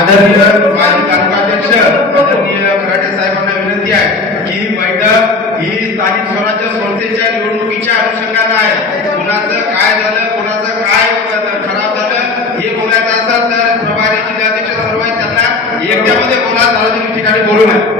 आदरणीय माजी तालुकाध्यक्ष आदरणीय खराटे साहेबांना विनंती आहे की ही बैठक ही स्थानिक स्वराज्य संस्थेच्या निवडणुकीच्या अनुषंगाने आहे। कुणाचं काय झालं, कुणाचं काय खराब झालं हे बोलायचं असेल तर प्रभारी जिल्हाध्यक्ष सर्व आहेत त्यांना एकट्यामध्ये बोला, सार्वजनिक ठिकाणी बोलू नये।